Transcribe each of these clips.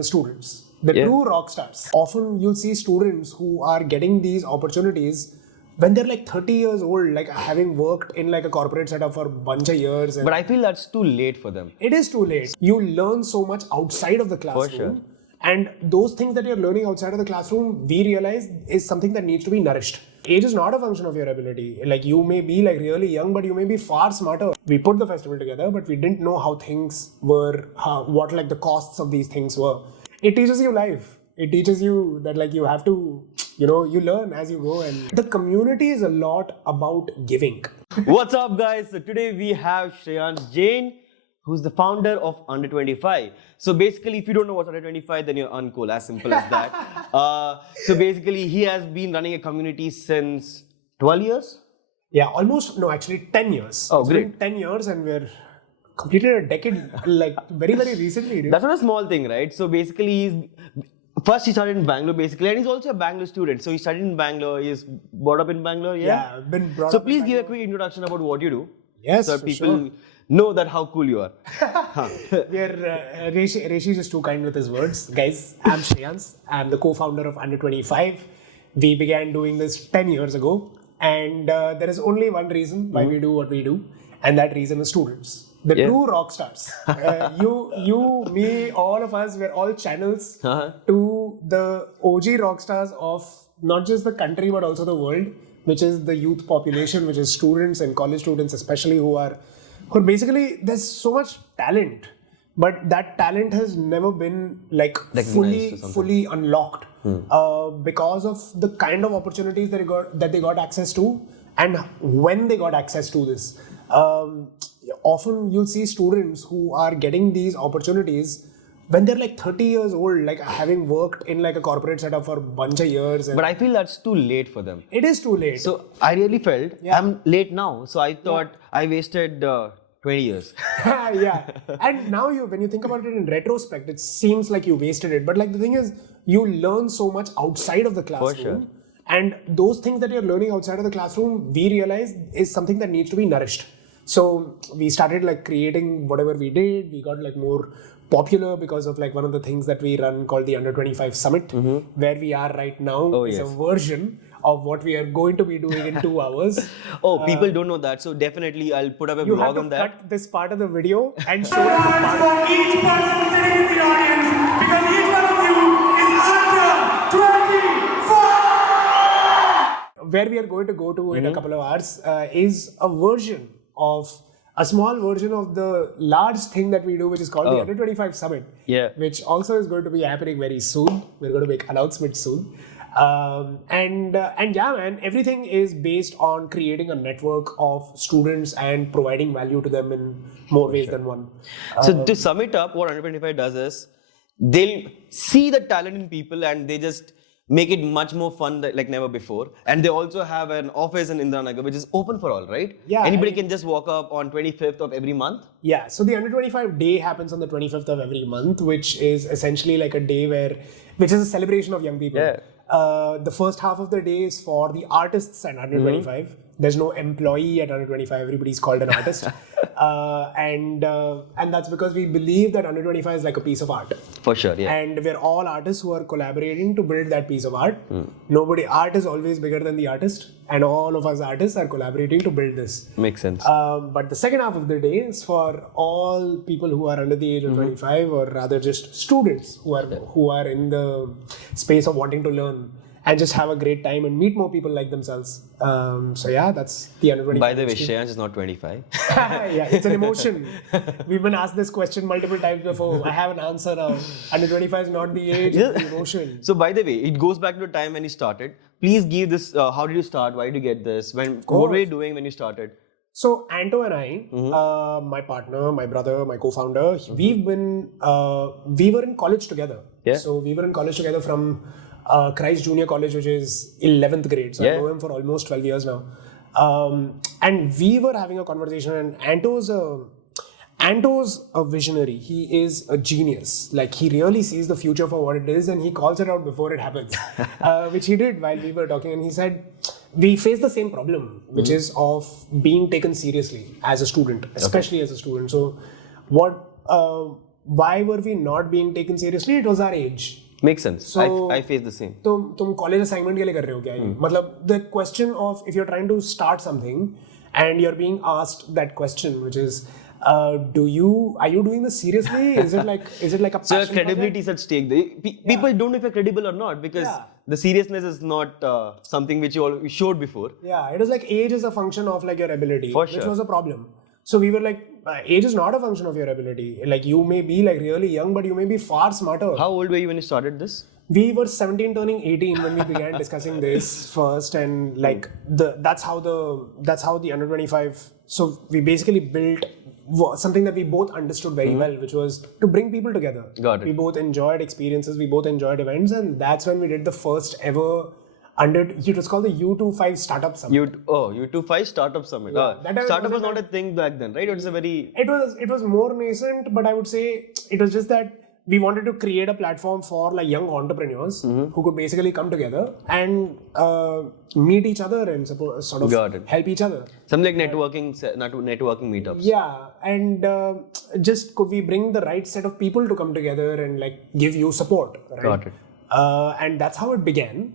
Students, the true rock stars. Often you'll see students who are getting these opportunities when they're like 30 years old, like having worked in like a corporate setup for a bunch of years. But I feel that's too late for them. It is too late. You learn so much outside of the classroom. For sure. And those things that you're learning outside of the classroom, we realize is something that needs to be nourished. Age is not a function of your ability. Like you may be like really young, but you may be far smarter. We put the festival together, but we didn't know how things were, what like the costs of these things were. It teaches you life. It teaches you that like you have to, you learn as you go. And the community is a lot about giving. What's up, guys? So today we have Shreyans Jain, who's the founder of Under 25. So basically, if you don't know what's Under 25, then you're uncool, as simple as that. So basically, he has been running a community since 12 years? Yeah, almost, no, actually 10 years. Oh, it's great. been 10 years and we're completed a decade, like very, very recently. Dude. That's not a small thing, right? So basically, first he started in Bangalore, basically, and he's also a Bangalore student. So he studied in Bangalore, he's brought up in Bangalore, Yeah, I've been brought So up please in give a Bangalore. quick introduction about what you do. Yes, so for people sure. know that how cool you are. We're, Reshi is just too kind with his words. Guys, I'm Shreyans. I'm the co-founder of Under 25. We began doing this 10 years ago. And there is only one reason why we do what we do. And that reason is students. The true rock stars. You, me, all of us, we're all channels to the OG rock stars of not just the country, but also the world, which is the youth population, which is students and college students, especially who are basically, there's so much talent, but that talent has never been like fully unlocked because of the kind of opportunities that they got access to and when they got access to this. Often you'll see students who are getting these opportunities when they're like 30 years old, like having worked in like a corporate setup for a bunch of years. But I feel that's too late for them. It is too late. So I really felt I'm late now. So I thought I wasted 20 years. Yeah. And now when you think about it in retrospect, it seems like you wasted it. But like the thing is, you learn so much outside of the classroom. For sure. And those things that you're learning outside of the classroom, we realize is something that needs to be nourished. So we started like creating whatever we did. We got like more popular because of like one of the things that we run called the Under 25 Summit, where we are right now is a version of what we are going to be doing in 2 hours. Oh, people don't know that. So definitely I'll put up a You blog have to on that. cut this part of the video and show it as a part. Each person sitting in the audience, because each one of you is under 25! Where we are going to go to in a couple of hours is a version of a small version of the large thing that we do, which is called the Under 25 Summit, which also is going to be happening very soon. We're going to make announcements soon. And yeah, man, everything is based on creating a network of students and providing value to them in more ways than one. So to sum it up, what Under 25 does is they'll see the talent in people and they just make it much more fun like never before. And they also have an office in Indranagar, which is open for all, right? Yeah. Anybody can just walk up on 25th of every month. Yeah. So the Under 25 day happens on the 25th of every month, which is essentially like a day which is a celebration of young people. Yeah. The first half of the day is for the artists at Under 25. There's no employee at Under 25. Everybody's called an artist. And that's because we believe that Under 25 is like a piece of art. For sure, yeah. And we're all artists who are collaborating to build that piece of art. Art is always bigger than the artist. And all of us artists are collaborating to build this. Makes sense. But the second half of the day is for all people who are under the age of 25, or rather just students who are in the space of wanting to learn and just have a great time and meet more people like themselves. So yeah, that's the Under 25. By the way, Shreyans is not 25. Yeah, it's an emotion. We've been asked this question multiple times before. I have an answer now. Under 25 is not the age, it's the emotion. So by the way, it goes back to the time when you started. Please give this, how did you start? Why did you get this? What were you doing when you started? So Anto and I, my partner, my brother, my co-founder, we were in college together. Yeah. So we were in college together from Christ Junior College, which is 11th grade. So I know him for almost 12 years now. And we were having a conversation, and Anto's a visionary. He is a genius. Like, he really sees the future for what it is and he calls it out before it happens, which he did while we were talking. And he said, we face the same problem, which is of being taken seriously as a student, especially as a student. So what why were we not being taken seriously? It was our age. Makes sense. So- I face the same. तुम college assignment के लिए कर रहे हो क्या ये? मतलब the question of if you're trying to start something and you're being asked that question, which is, are you doing this seriously? Is it like a So passion credibility is at stake. People don't know if you're credible or not because Yeah. the seriousness is not something which you showed before. Yeah, it was like age is a function of like your ability, For which sure. was a problem. So we were like, age is not a function of your ability. Like you may be like really young, but you may be far smarter. How old were you when you started this? We were 17 turning 18 when we began discussing this first, and like that's how the under 25. So we basically built something that we both understood very well, which was to bring people together. Got it. We both enjoyed experiences, we both enjoyed events, and that's when we did the first ever it was called the U25 Startup Summit. U25 Startup Summit. that Startup was wasn't not a thing back then, right? It was a very... It was more nascent, but I would say it was just that we wanted to create a platform for like young entrepreneurs who could basically come together and meet each other and sort of Got it. help each other. Something like networking meetups. Yeah, and just could we bring the right set of people to come together and like give you support, right? Got it. And that's how it began.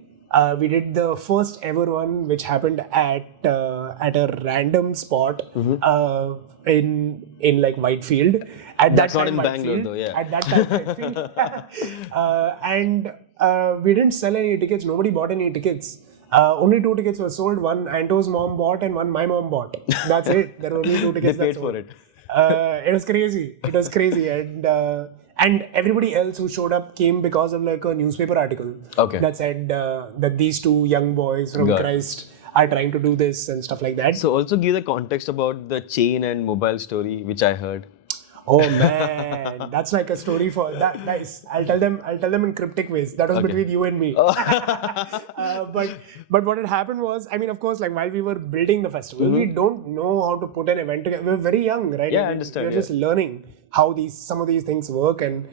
We did the first ever one, which happened at a random spot in like Whitefield. That's not in Bangalore though, yeah. At that time, Whitefield. And we didn't sell any tickets. Nobody bought any tickets. Only 2 tickets were sold. One Anto's mom bought and one my mom bought. That's it. There were only 2 tickets. They paid that for sold. it. It was crazy. It was crazy, and everybody else who showed up came because of like a newspaper article that said that these 2 young boys from Christ are trying to do this and stuff like that. So also give the context about the chain and mobile story, which I heard. Oh man, that's like a story for that. Nice. I'll tell them in cryptic ways. That was between you and me. But what had happened was, I mean, of course, like while we were building the festival, we don't know how to put an event together. We're very young, right? Yeah, I understand. We're just learning how some of these things work, and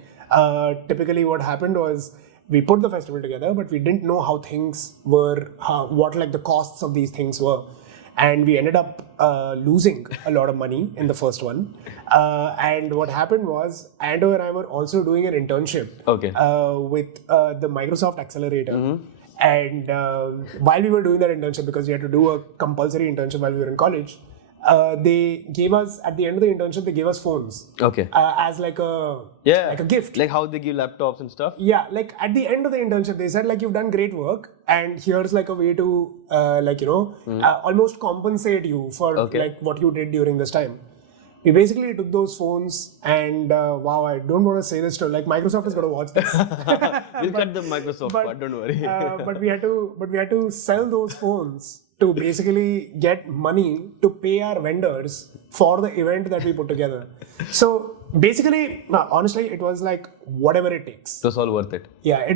typically what happened was we put the festival together, but we didn't know how things were, what like the costs of these things were. And we ended up losing a lot of money in the first one. And what happened was, Ando and I were also doing an internship with the Microsoft Accelerator. And while we were doing that internship, because we had to do a compulsory internship while we were in college, they gave us, at the end of the internship, they gave us phones. As like a gift. Like how they give laptops and stuff? Yeah, like at the end of the internship, they said like, you've done great work and here's like a way to almost compensate you for like what you did during this time. We basically took those phones and wow, I don't want to say this to like Microsoft is going to watch this. We'll cut the Microsoft part, don't worry. But we had to sell those phones to basically get money to pay our vendors for the event that we put together. So basically, honestly, it was like whatever it takes. It was all worth it. Yeah,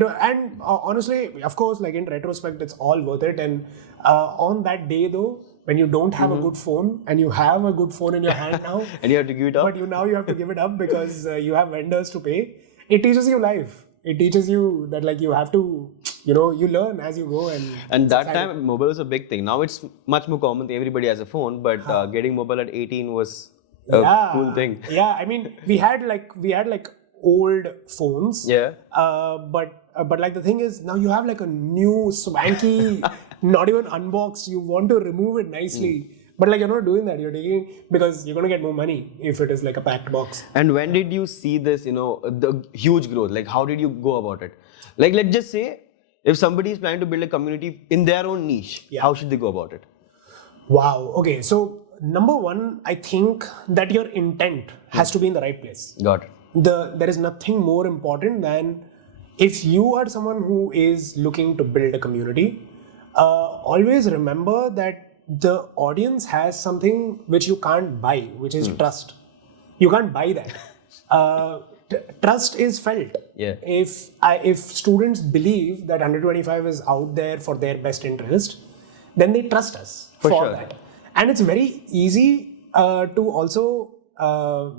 honestly, of course, like in retrospect, it's all worth it. And on that day though, when you don't have a good phone and you have a good phone in your hand now, and you have to give it up. But you have to give it up because you have vendors to pay. It teaches you life. It teaches you that like you have to, you learn as you go. And that time, mobile was a big thing. Now it's much more common. Everybody has a phone, but getting mobile at 18 was a cool thing. Yeah, I mean, we had like old phones. Yeah. But like the thing is, now you have like a new swanky, not even unboxed. You want to remove it nicely. But like you're not doing that. You're taking because you're gonna get more money if it is like a packed box. And when did you see this? The huge growth. Like how did you go about it? Like let's just say if somebody is planning to build a community in their own niche, how should they go about it? Wow. Okay. So number one, I think that your intent has to be in the right place. Got it. There is nothing more important than if you are someone who is looking to build a community. Always remember that the audience has something which you can't buy, which is trust. You can't buy that. Trust is felt. Yeah. If students believe that 125 is out there for their best interest, then they trust us for sure. that. And it's very easy to also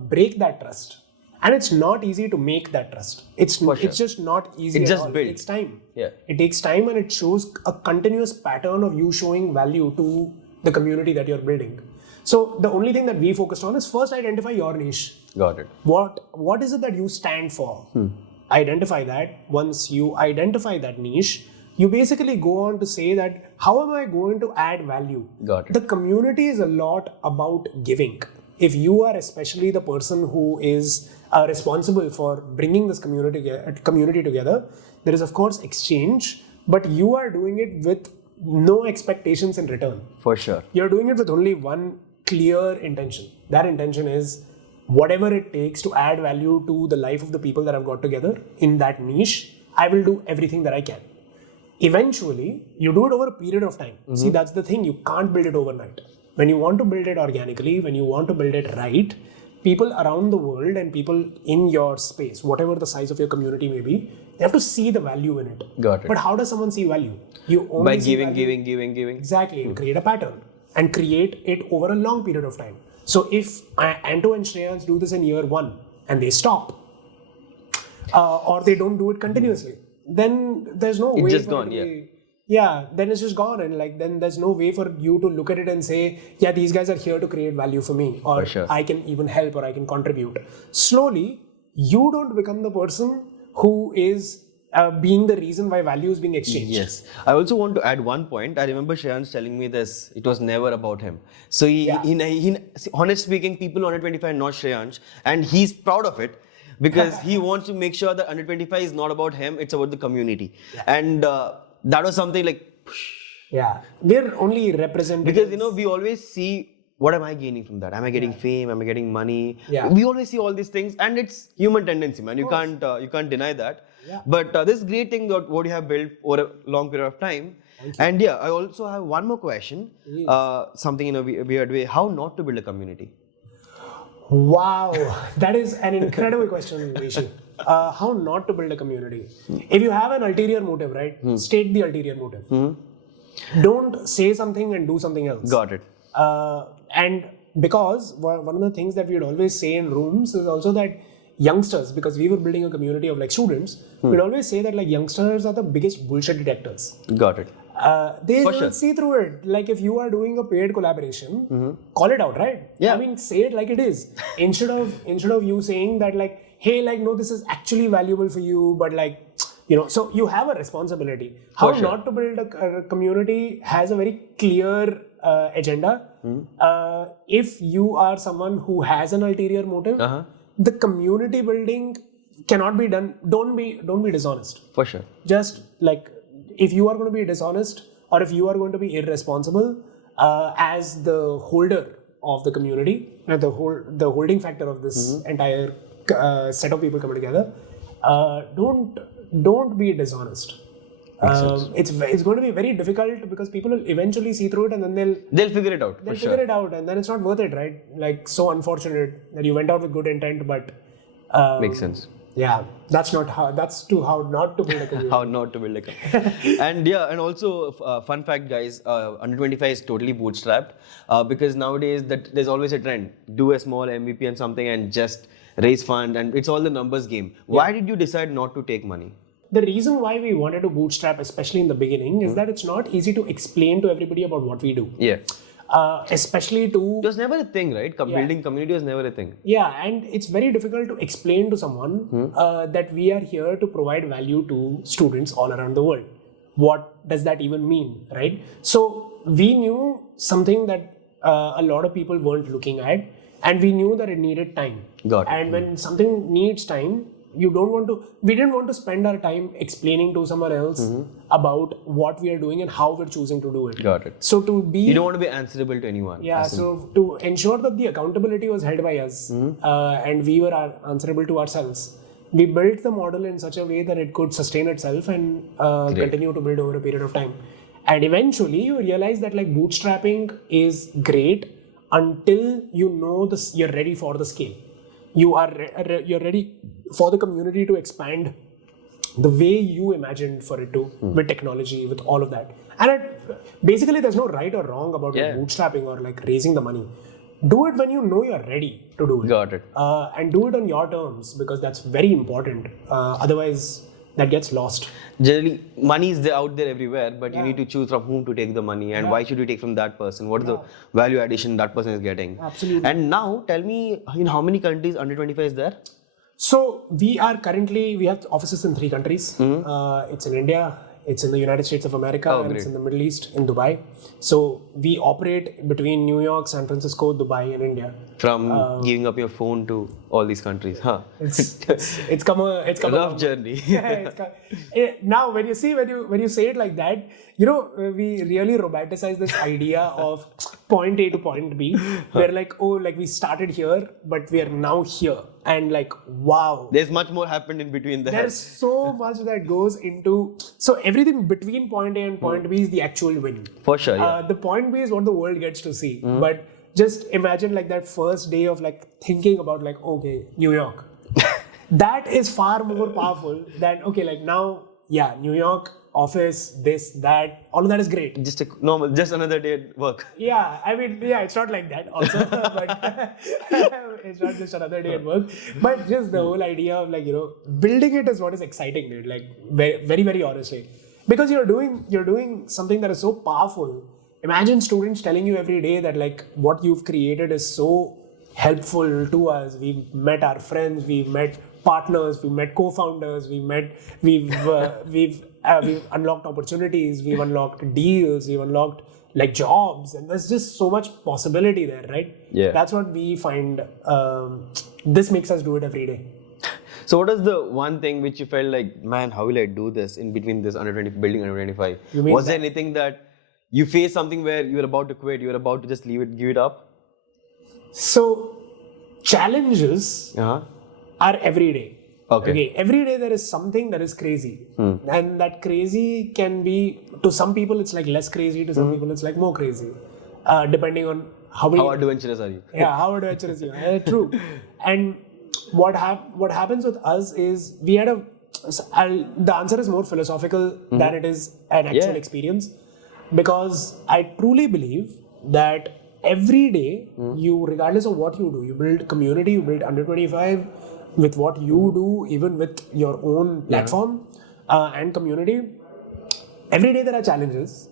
break that trust. And it's not easy to make that trust. It's just not easy It's at just all. built. It takes time. Yeah. It takes time and it shows a continuous pattern of you showing value to the community that you're building. So the only thing that we focused on is first identify your niche. Got it. What is it that you stand for? Identify that. Once you identify that niche, you basically go on to say that how am I going to add value? Got it. The community is a lot about giving. If you are especially the person who is responsible for bringing this community together, there is of course exchange, but you are doing it with no expectations in return. For sure. You're doing it with only one clear intention. That intention is whatever it takes to add value to the life of the people that I've got together in that niche, I will do everything that I can. Eventually, you do it over a period of time. See, that's the thing. You can't build it overnight. When you want to build it organically, when you want to build it right, people around the world and people in your space, whatever the size of your community may be, they have to see the value in it. Got it. But how does someone see value? You only By see giving, value. giving. Exactly, and create a pattern and create it over a long period of time. So if Anto and Shreyans do this in year 1 and they stop, or they don't do it continuously, then there's no way. It's just for gone, it to be, yeah, then it's just gone, and like then there's no way for you to look at it and say, yeah, these guys are here to create value for me, or For sure. I can even help, or I can contribute. Slowly, you don't become the person who is being the reason why value is being exchanged. Yes. I also want to add one point. I remember Shreyans telling me this. It was never about him. So he honest speaking, people under 25 not Shreyans, and he's proud of it because he wants to make sure that under 25 is not about him. It's about the community. Yeah. And that was something like, Yeah, we're only representing. because we always see what am I gaining from that? Am I getting fame? Am I getting money? Yeah. We always see all these things, and it's human tendency, man. You can't deny that. Yeah. But this great thing that what you have built over a long period of time. And yeah, I also have one more question. Yes. Something in a weird way. How not to build a community? Wow, that is an incredible question, Rishi. How not to build a community? If you have an ulterior motive, right? State the ulterior motive. Don't say something and do something else. Got it. And because one of the things that we would always say in rooms is also that youngsters, because we were building a community of like students, we'd always say that like youngsters are the biggest bullshit detectors. Got it. They For will sure. see through it. Like if you are doing a paid collaboration, call it out, right? Yeah. I mean, say it like it is. Instead of you saying that like, hey, like no, this is actually valuable for you, but like, so you have a responsibility. How For sure. not to build a community has a very clear agenda. If you are someone who has an ulterior motive, the community building cannot be done. Don't be dishonest. For sure. Just like if you are going to be dishonest or if you are going to be irresponsible as the holder of the community, the holding factor of this entire set of people coming together, don't be dishonest. It's going to be very difficult because people will eventually see through it and then They'll figure it out. they'll For figure sure. it out, and then it's not worth it, right? Like, so unfortunate that you went out with good intent, but Makes sense. yeah, that's how not to build a community. How not to build a company. And yeah, and also fun fact, guys, under 25 is totally bootstrapped because nowadays there's always a trend. Do a small MVP and something and just raise fund, and it's all the numbers game. Why did you decide not to take money? The reason why we wanted to bootstrap, especially in the beginning, is that it's not easy to explain to everybody about what we do. Yeah. Especially to... It was never a thing, right? Building community was never a thing. Yeah, and it's very difficult to explain to someone that we are here to provide value to students all around the world. What does that even mean, right? So we knew something that a lot of people weren't looking at, and we knew that it needed time. Got it. And when something needs time, we didn't want to spend our time explaining to someone else about what we are doing and how we're choosing to do it. Got it. So you don't want to be answerable to anyone. Yeah, so to ensure that the accountability was held by us and we were answerable to ourselves, we built the model in such a way that it could sustain itself and continue to build over a period of time. And eventually you realize that like bootstrapping is great until you know you're ready for the scale. You're ready for the community to expand the way you imagined for it to, with technology, with all of that. And basically there's no right or wrong about like bootstrapping or like raising the money. Do it when you know you're ready to do it. Got it. And do it on your terms, because that's very important. Otherwise, that gets lost. Generally, money is there out there everywhere, but you need to choose from whom to take the money and why should you take from that person. What is the value addition that person is getting? Absolutely. And now, tell me, in how many countries under 25 is there? So we have offices in 3 countries. It's in India, it's in the United States of America, and it's in the Middle East, in Dubai. So we operate between New York, San Francisco, Dubai, and India. From giving up your phone to all these countries, huh? It's come a rough journey. Now when you say it like that, we really romanticize this idea of point A to point B. We're like, we started here, but we are now here, and like, wow. There's much more happened in between that. There's so much that goes into. So everything between point A and point B is the actual win. For sure, yeah. The point B is what the world gets to see, but just imagine like that first day of like thinking about like, okay, New York. That is far more powerful than, okay, like now, New York, office, this, that, all of that is great. Just another day at work. Yeah, I mean, it's not like that also, but it's not just another day at work. But just the whole idea of like, building it is what is exciting, dude. Like very, very honestly. Because you're doing something that is so powerful. Imagine students telling you every day that like what you've created is so helpful to us. We've met our friends, we've met partners, we've met co-founders, we've unlocked opportunities, we've unlocked deals, we've unlocked like jobs, and there's just so much possibility there, right? Yeah. That's what we find. This makes us do it every day. So what is the one thing which you felt like, man, how will I do this in between this building under 25? Was there anything that you faced something where you were about to quit, you were about to just give it up? So challenges are every day. Okay. Every day there is something that is crazy. And that crazy can be, to some people it's like less crazy, to some people it's like more crazy. Depending on how adventurous are you? Yeah, how adventurous you are. True. And what happens with us is we had the answer is more philosophical than it is an actual experience, because I truly believe that every day you, regardless of what you do, you build community, you build under 25 with what you do, even with your own platform and community. Every day there are challenges.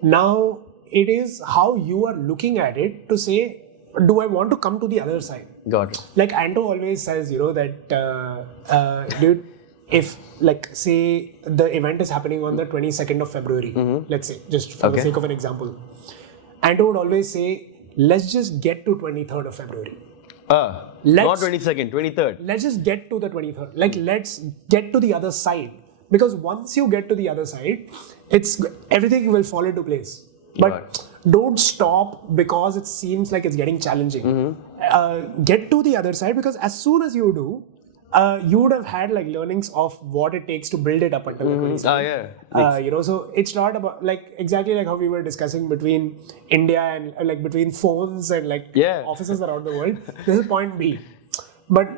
Now it is how you are looking at it to say, do I want to come to the other side? Got it. Like Anto always says, that dude, if like say the event is happening on the 22nd of February, let's say, just for the sake of an example, Anto would always say, let's just get to 23rd of February. Not 22nd, 23rd. Let's just get to the 23rd. Like, let's get to the other side. Because once you get to the other side, everything will fall into place. But don't stop because it seems like it's getting challenging. Get to the other side, because as soon as you do, you would have had like learnings of what it takes to build it up until the 22nd. So it's not about like exactly like how we were discussing between India and like between phones and like offices around the world. This is point B. But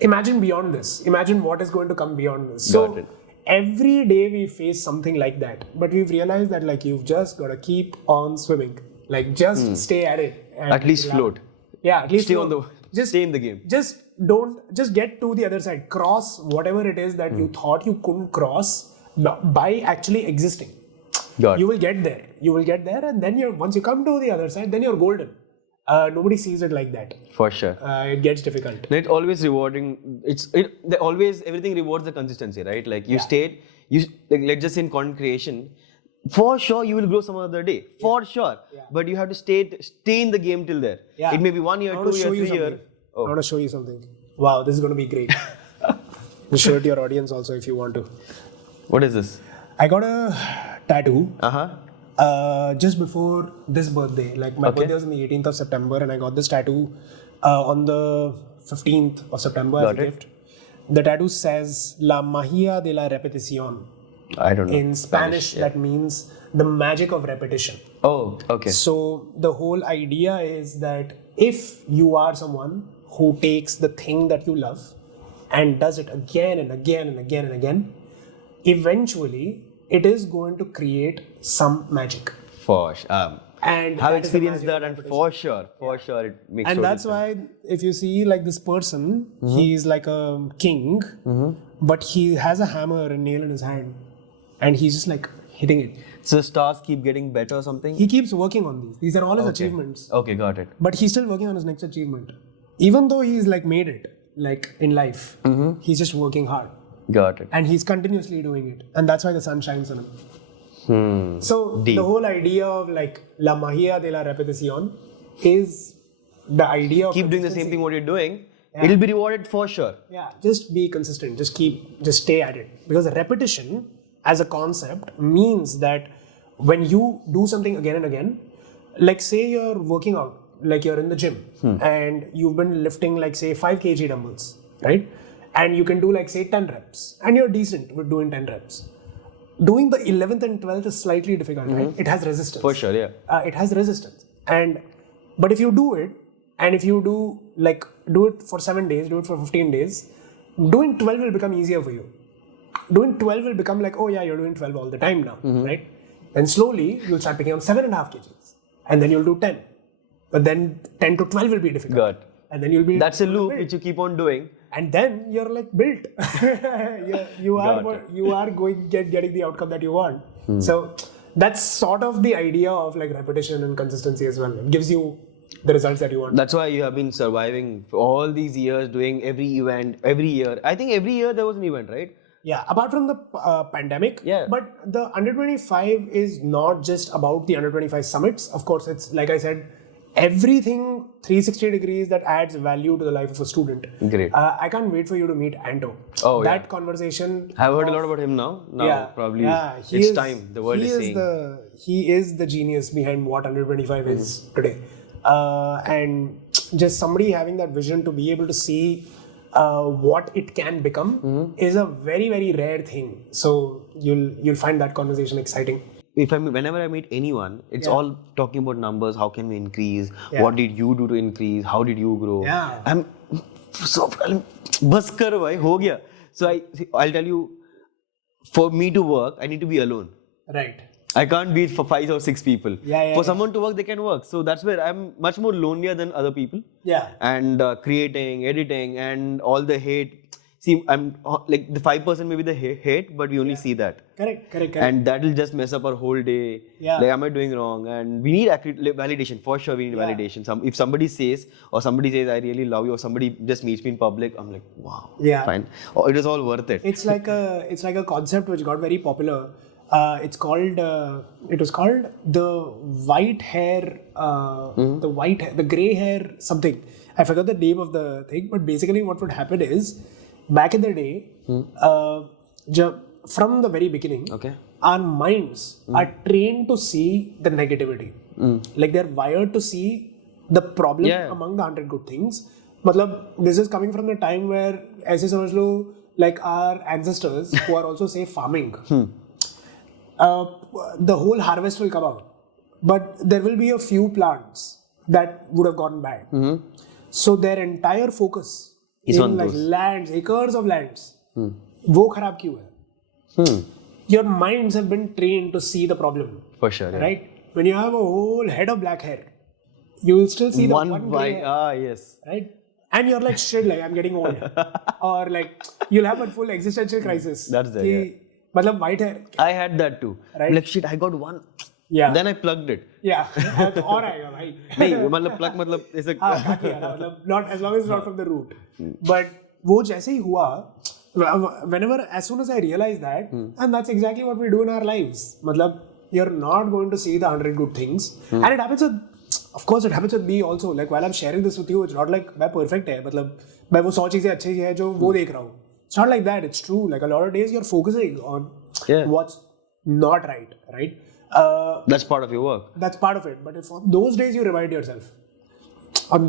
imagine beyond this. Imagine what is going to come beyond this. So every day we face something like that. But we've realized that like you've just got to keep on swimming. Like just stay at it. And at least float. Yeah, at least stay in the game. Just get to the other side. Cross whatever it is that you thought you couldn't cross by actually existing. You will get there. And then once you come to the other side, then you're golden. Nobody sees it like that. For sure. It gets difficult. It's always rewarding. Everything rewards the consistency, right? Like you stayed, let's just say in content creation, for sure you will grow some other day. For sure. Yeah. But you have to stay in the game till there. Yeah. It may be 1 year, 2 years, 3 years. I want to show you something. Wow, this is going to be great. Just show it to your audience also if you want to. What is this? I got a tattoo. Just before this birthday. Like my birthday was on the 18th of September and I got this tattoo on the 15th of September as a gift. The tattoo says La magia de la repetición. I don't know. In Spanish, that means the magic of repetition. Oh, okay. So the whole idea is that if you are someone who takes the thing that you love and does it again and again and again and again, eventually it is going to create some magic. For sure. And have that is the experienced magic of that, and repetition. for sure, it makes. And total that's sense. why if you see like this person, he's like a king, but he has a hammer and nail in his hand, and he's just like hitting it. So stars keep getting better or something. He keeps working on these. These are all his achievements. Okay, got it. But he's still working on his next achievement. Even though he's like made it, like in life, he's just working hard. Got it. And he's continuously doing it. And that's why the sun shines on him. So Deep. the whole idea of like La Magia de la Repetición is the idea of Keep doing the same consistency. thing what you're doing. It'll be rewarded for sure. Yeah, just be consistent. Just stay at it. Because repetition as a concept means that when you do something again and again, like say you're working out, like you're in the gym and you've been lifting like say 5 kg dumbbells, right? And you can do like say 10 reps and you're decent with doing 10 reps. Doing the 11th and 12th is slightly difficult, right? It has resistance. For sure, yeah. It has resistance. But if you do it, and if you do it for 7 days, do it for 15 days, doing 12 will become easier for you. Doing 12 will become like, oh yeah, you're doing 12 all the time now, right? And slowly you'll start picking up 7.5 kgs, and then you'll do 10. But then 10 to 12 will be difficult. Got. And then you'll be. That's a loop which you keep on doing. And then you're like built. you are getting the outcome that you want. So that's sort of the idea of like repetition and consistency as well. It gives you the results that you want. That's why you have been surviving for all these years, doing every event, every year. I think every year there was an event, right? Yeah, apart from the pandemic. Yeah. But the Under 25 is not just about the Under 25 summits. Of course, it's like I said, everything 360 degrees that adds value to the life of a student. Great. I can't wait for you to meet Anto. Oh, that yeah. conversation. I've heard a lot about him now. Now, probably it's time. The world is saying. He is the genius behind what Under 25 is today. And just somebody having that vision to be able to see what it can become is a very, very rare thing. So you'll find that conversation exciting. Whenever I meet anyone, it's all talking about numbers. How can we increase? What did you do to increase? How did you grow? Yeah. Bas kar bhai, ho gaya. So I'll tell you, for me to work, I need to be alone. Right. I can't be for 5 or 6 people. For someone to work, they can work. So that's where I'm much more lonelier than other people. Yeah. And creating, editing, and all the hate. See, I'm like the 5% maybe the hate, but we only see that. Correct. And that will just mess up our whole day. Yeah. Like, am I doing wrong? And we need validation. For sure, we need validation. If somebody says, I really love you, or somebody just meets me in public, I'm like, wow. Yeah. Fine. Oh, it is all worth it. It's like a concept which got very popular. It was called the white hair, the gray hair something. I forgot the name of the thing, but basically what would happen is, back in the day, from the very beginning, our minds are trained to see the negativity. Like they're wired to see the problem among the 100 good things. This is coming from the time where, aise samajh lo, like our ancestors who are also say farming, the whole harvest will come out. But there will be a few plants that would have gone bad. So their entire focus is on like those lands, acres of lands, wo kharab kyun hai? Your minds have been trained to see the problem. For sure. Yeah. Right? When you have a whole head of black hair, you will still see the one gray hair. Yes. Right? And you're like, shit, like I'm getting old. Or like, you'll have a full existential crisis. That's there, white hair. I had that too. Right? Like, shit, I got one. Yeah. Then I plugged it. Yeah. और आएगा भाई. नहीं, plug मतलब is a not as long as it's not from the root. But वो जैसे ही हुआ, as soon as I realized that, and that's exactly what we do in our lives. You're not going to see the 100 good things, and it happens of course it happens with me also. Like while I'm sharing this with you, it's not like मैं perfect है. मैं वो 100 चीजें अच्छी है जो वो देख रहा हूँ. It's not like that. It's true. Like a lot of days you're focusing on what's not right? That's part of your work. That's part of it. But if on those days you remind yourself, but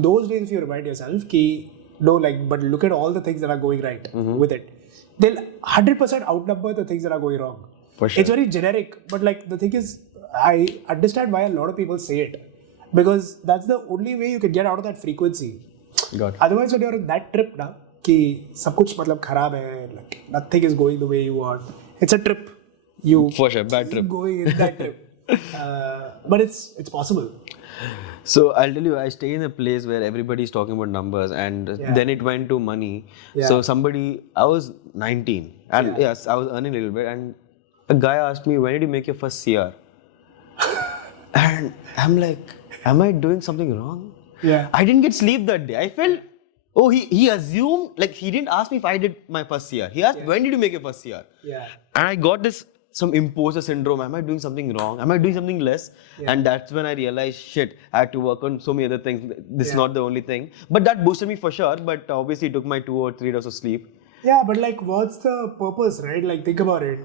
look at all the things that are going right with it, they'll 100% outnumber the things that are going wrong. For sure. It's very generic, but like the thing is, I understand why a lot of people say it, because that's the only way you can get out of that frequency. Got it. Otherwise, when you're in that trip, कि सब कुछ खराब है, like nothing is going the way you want. It's a trip. You for sure, bad trip. Going in that trip. But it's possible. So I'll tell you, I stay in a place where everybody's talking about numbers, and then it went to money. Yeah. So I was 19, and yes, I was earning a little bit, and a guy asked me, when did you make your first CR? And I'm like, am I doing something wrong? Yeah. I didn't get sleep that day. I felt, he assumed, like he didn't ask me if I did my first CR. He asked, when did you make your first CR? Yeah. And I got some imposter syndrome. Am I doing something wrong? Am I doing something less? And that's when I realized, shit, I had to work on so many other things. This is not the only thing. But that boosted me for sure. But obviously it took my 2 or 3 days of sleep. Yeah, but like, what's the purpose, right? Like, think about it.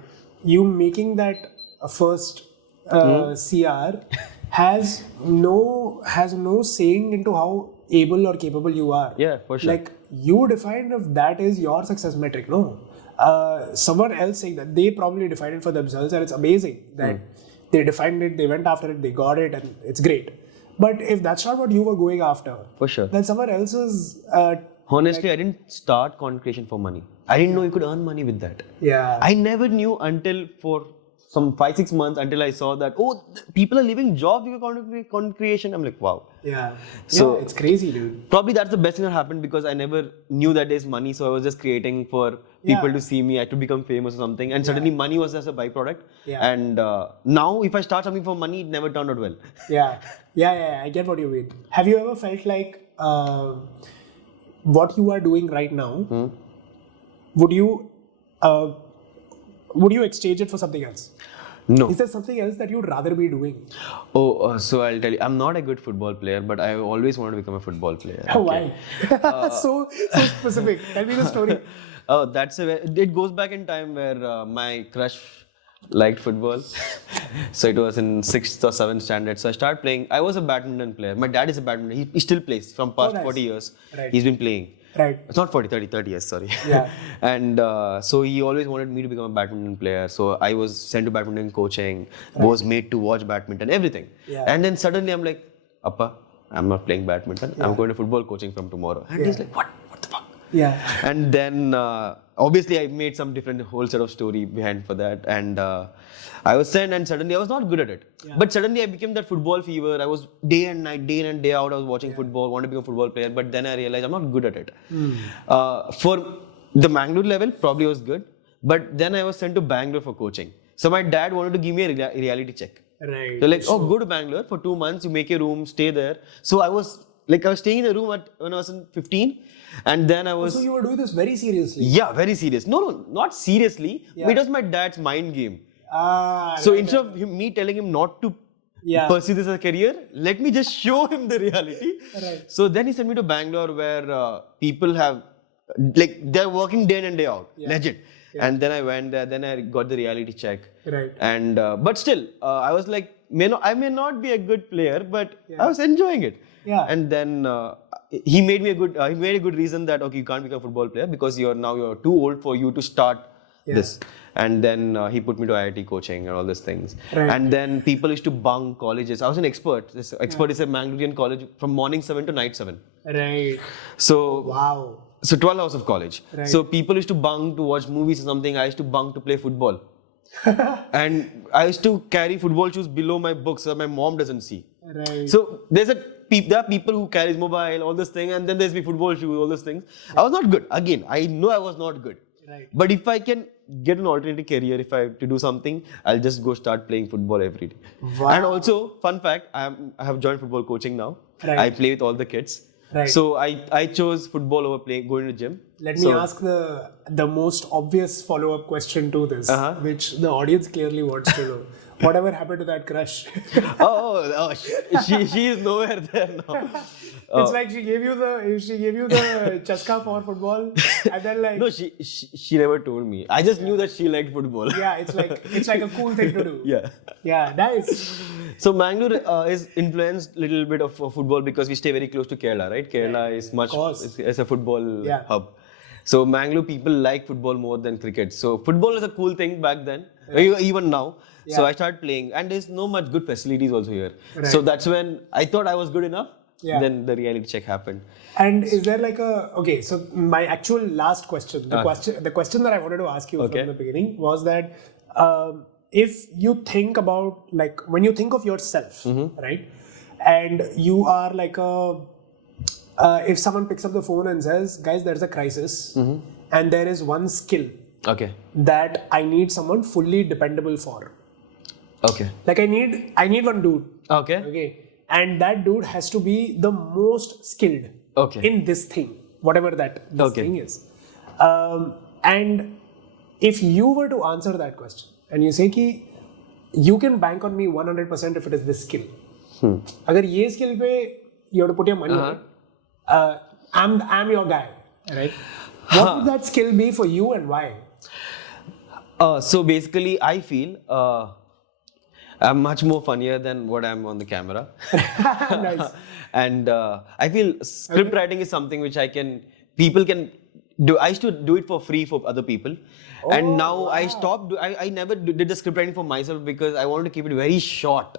You making that first CR has no saying into how able or capable you are. Yeah, for sure. Like, you define if that is your success metric. No. Someone else saying that, they probably defined it for themselves, and it's amazing that they defined it, they went after it, they got it, and it's great. But if that's not what you were going after, For sure. then someone else's Honestly, I didn't start content creation for money. I didn't know you could earn money with that. I never knew until for some 5-6 months until I saw that, people are leaving jobs because of content creation. I'm like, wow. So it's crazy, dude. Probably that's the best thing that happened because I never knew that there's money. So I was just creating for people to see me. I had to become famous or something. And suddenly money was just a byproduct. And now if I start something for money, it never turned out well. I get what you mean. Have you ever felt like what you are doing right now, would you exchange it for something else? No. Is there something else that you'd rather be doing? So I'll tell you, I'm not a good football player, but I always wanted to become a football player. Why? So specific. Tell me the story. It goes back in time where my crush liked football. So it was in 6th or 7th standard. So I started playing. I was a badminton player. My dad is a badminton. He still plays from past 40 years. He's been playing. It's not 30 years, sorry. And so he always wanted me to become a badminton player. So I was sent to badminton coaching, was made to watch badminton, everything. And then suddenly I'm like, Appa, I'm not playing badminton. I'm going to football coaching from tomorrow. And he's like, what the fuck? And then obviously I made some different whole set of story behind for that. And I was sent and suddenly I was not good at it. But suddenly I became that football fever. I was day and night, day in and day out, I was watching football, wanted to become a football player. But then I realized I'm not good at it. For the Mangalore level, probably was good. But then I was sent to Bangalore for coaching. So my dad wanted to give me a reality check. So like, go to Bangalore for 2 months, you make a room, stay there. So I was staying in a room when I was 15. And then I was... So you were doing this very seriously? Yeah, very serious. No, not seriously. But it was my dad's mind game. So instead of me telling him not to pursue this as a career, let me just show him the reality. So then he sent me to Bangalore where people have, they're working day in and day out. Legit. And then I went there, then I got the reality check. And but still, I was like, I may not be a good player, but I was enjoying it. And then he made a good reason that, okay, you can't become a football player because you're too old for you to start this. And then he put me to IIT coaching and all these things. And then people used to bunk colleges. I was an expert. This expert is a Mangalorean college from morning 7 to night 7. So, So 12 hours of college. So people used to bunk to watch movies or something. I used to bunk to play football. And I used to carry football shoes below my books so my mom doesn't see. So there are people who carry mobile, all this thing, and then there's football shoes, all these things. I was not good. Again, I know I was not good. But if I can get an alternative career, if I have to do something, I'll just go start playing football every day. And also, fun fact, I have joined football coaching now. I play with all the kids. So I chose football over going to the gym. Let me ask the most obvious follow-up question to this, which the audience clearly wants to know. Whatever happened to that crush? She is nowhere there now. It's like she gave you the chaska for football, and then no, she never told me. I just knew that she liked football. It's like a cool thing to do. Nice. So Mangalore is influenced a little bit of football because we stay very close to Kerala, right? Kerala is much as a football hub. So Mangalore people like football more than cricket. So football is a cool thing back then, even now. So I started playing, and there's no much good facilities also here. So that's when I thought I was good enough. Then the reality check happened. And is there so my actual last question, the question that I wanted to ask you from the beginning was that if you think about, like, when you think of yourself, right, and you are like if someone picks up the phone and says, guys, there's a crisis, and there is one skill Okay. that I need someone fully dependable for. Okay. Like, I need one dude. Okay. Okay. And that dude has to be the most skilled in this thing, whatever that this thing is. And if you were to answer that question and you say ki, you can bank on me 100% if it is this skill. Agar ye skill pe you have to put your money on it, I'm your guy, right? What would that skill be for you and why? So basically, I feel I'm much more funnier than what I'm on the camera. Nice. And I feel script writing is something which people can do. I used to do it for free for other people. And now I stopped. I never did the script writing for myself because I wanted to keep it very short.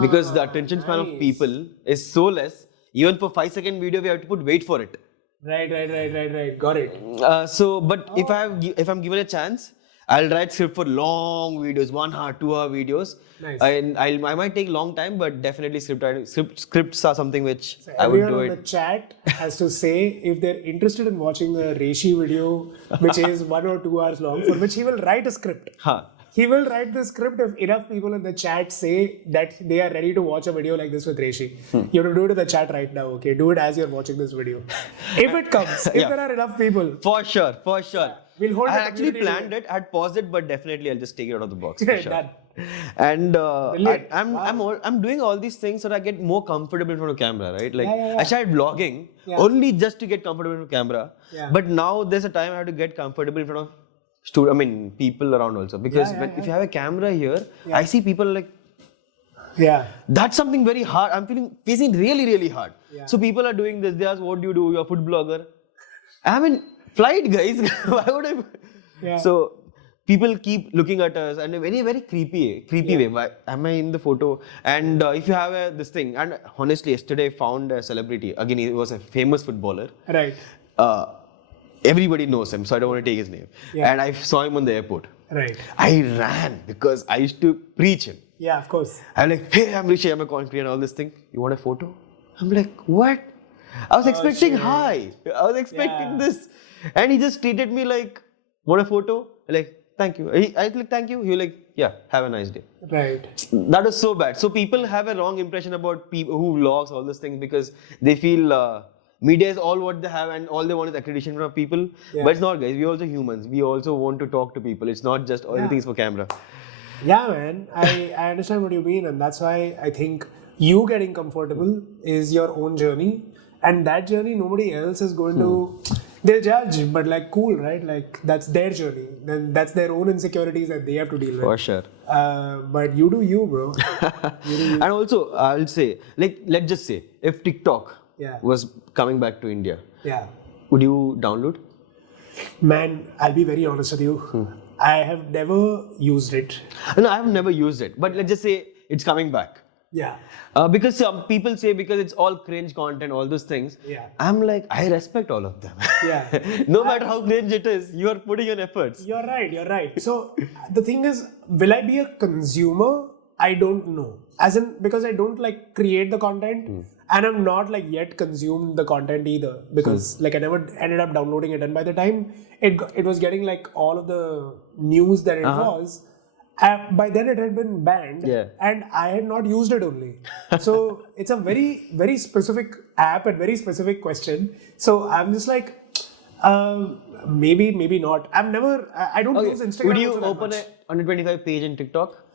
Because the attention span of people is so less. Even for 5-second video, we have to put wait for it. Right. Got it. But if I'm given a chance, I'll write script for long videos, 1 hour, 2 hour videos. Nice. And I might take long time, but definitely scripts are something which So I would do everyone in it. the chat has to say if they're interested in watching a Reshi video, which is 1 or 2 hours long, for which he will write a script. Huh. He will write the script if enough people in the chat say that they are ready to watch a video like this with Reshi. You have to do it in the chat right now, okay? Do it as you're watching this video. If it comes, if there are enough people. For sure. We'll hold I the actually community planned it. I had paused it, but definitely I'll just take it out of the box. For sure. Done. And Brilliant. I'm doing all these things so that I get more comfortable in front of camera, right? Like Yeah. I started vlogging only just to get comfortable in front of camera. Yeah. But now there's a time I have to get comfortable in front of people around also. Because if you have a camera here, I see people like. Yeah. That's something very hard. I'm facing really, really hard. Yeah. So people are doing this. They ask, what do you do? You're a food blogger. I'm in flight, guys. Why would I? Yeah. So people keep looking at us in a very, very creepy way. Why am I in the photo? And if you have this thing, and honestly, yesterday I found a celebrity. Again, he was a famous footballer. Right. Everybody knows him, so I don't want to take his name. Yeah. And I saw him on the airport. Right. I ran because I used to preach him. Yeah, of course. I'm like, hey, I'm Rishi, I'm a content creator and all this thing. You want a photo? I'm like, what? I was expecting hi. I was expecting this. And he just treated me like, want a photo? Like, thank you. I was like, thank you. He was like, yeah, have a nice day. Right. That was so bad. So people have a wrong impression about people who vlogs, all these things, because they feel media is all what they have and all they want is accreditation from people. Yeah. But it's not, guys. We're also humans. We also want to talk to people. It's not just everything is for camera. Yeah, man. I understand what you mean, and that's why I think you getting comfortable is your own journey, and that journey nobody else is going to. They'll judge, but like cool, right? Like that's their journey. Then that's their own insecurities that they have to deal with. For sure. But you do you, bro. And also, I'll say, like, let's just say, if TikTok was coming back to India, would you download? Man, I'll be very honest with you. I have never used it. No, I have never used it. But let's just say it's coming back. Yeah. Because some people say because it's all cringe content, all those things. Yeah. I'm like, I respect all of them. Yeah. No matter how cringe it is, you are putting in efforts. You're right. So the thing is, will I be a consumer? I don't know. As in, because I don't like create the content and I'm not like yet consumed the content either because like I never ended up downloading it. And by the time it was getting like all of the news that it was, by then it had been banned and I had not used it only. So it's a very, very specific app and very specific question. So I'm just like, maybe not. I don't use Instagram. Would you open a under 25 page in TikTok?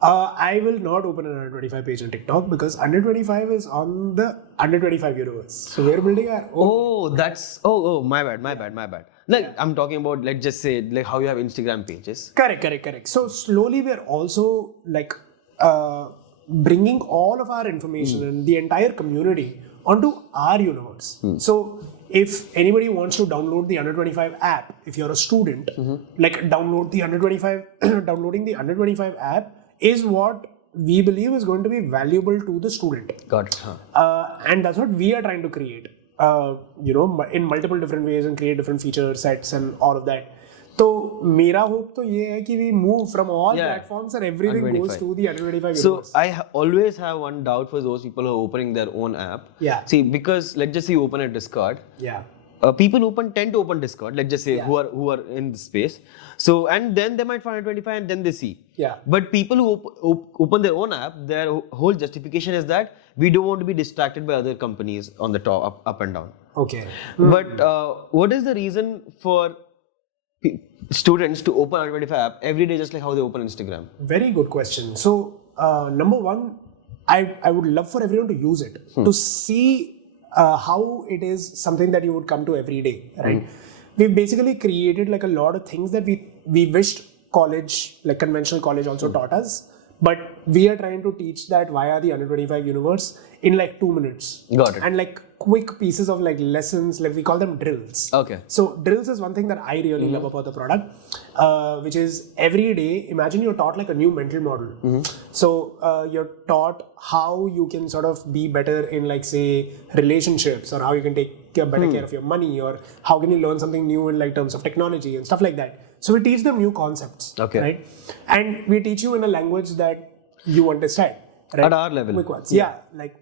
I will not open an under 25 page on TikTok because under 25 is on the under 25 universe. So we're building our own. My bad. Like I'm talking about, let's just say, like how you have Instagram pages. Correct. So slowly we're also like bringing all of our information and the entire community onto our universe. So if anybody wants to download the under 25 app, if you're a student, like downloading the under 25 app is what we believe is going to be valuable to the student. Got it. And that's what we are trying to create, in multiple different ways and create different feature sets and all of that. तो मेरा hope तो ये है कि we move from all Yeah. platforms and everything Under goes 25. to the under 25 So universe. I always have one doubt for those people who are opening their own app. Yeah. See, because let's just say you open a Discord. Yeah. People tend to open Discord. Let's just say Yeah. who are in the space. So and then they might find 25 and then they see. Yeah. But people who open their own app, their whole justification is that we don't want to be distracted by other companies on the top, up and down. Okay. But what is the reason for students to open under 25 app every day, just like how they open Instagram? Very good question. So, number one, I would love for everyone to use it to see how it is something that you would come to every day, right? We've basically created like a lot of things that we wished college, like conventional college, also taught us, but we are trying to teach that via the under 25 universe in like 2 minutes. Got it. And like quick pieces of like lessons, like we call them drills. Okay. So drills is one thing that I really love about the product, which is every day, imagine you're taught like a new mental model. So you're taught how you can sort of be better in like say relationships, or how you can take better care of your money, or how can you learn something new in like terms of technology and stuff like that. So we teach them new concepts, Okay. right? And we teach you in a language that you understand. Right? At our level. Quick ones. Yeah. Like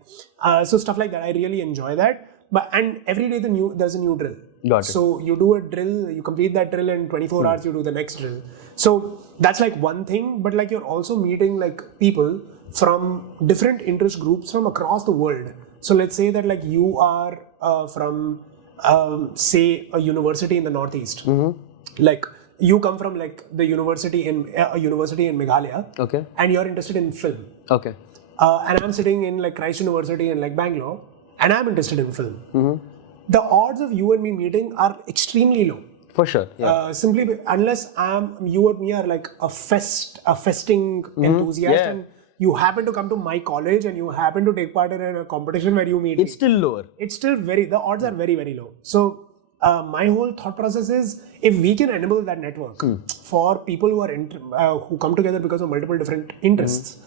so stuff like that. I really enjoy that. But and every day there's a new drill. Got it. So you do a drill, you complete that drill in 24 hours, you do the next drill. So that's like one thing, but like you're also meeting like people from different interest groups from across the world. So let's say that like you are from say a university in the Northeast. Like you come from like the university in a university in Meghalaya. Okay. And you're interested in film. Okay. And I'm sitting in like Christ University in like Bangalore, and I'm interested in film. The odds of you and me meeting are extremely low. For sure. Yeah. Unless you and me are like a festing enthusiast, Yeah. and you happen to come to my college and you happen to take part in a competition where you meet. It's still lower. It's still the odds are very, very low. So my whole thought process is, if we can enable that network for people who are who come together because of multiple different interests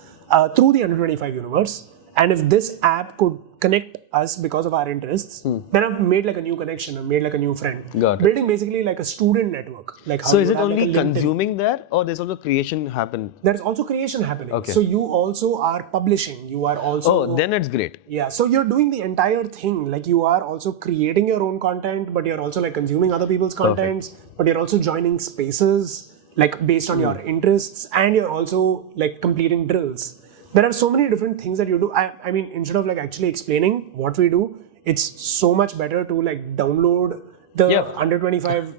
through the under 25 universe, and if this app could connect us because of our interests, then I've made like a new connection, I've made like a new friend. Got it. Building basically like a student network. Like how So you is it have, only like, a LinkedIn. consuming there, or there's also creation happen? There's also creation happening. Okay. So you also are publishing. You are also. Oh, then it's great. Yeah, so you're doing the entire thing. Like you are also creating your own content, but you're also like consuming other people's contents, but you're also joining spaces like based on your interests, and you're also like completing drills. There are so many different things that you do. I mean, instead of like actually explaining what we do, it's so much better to like download the under 25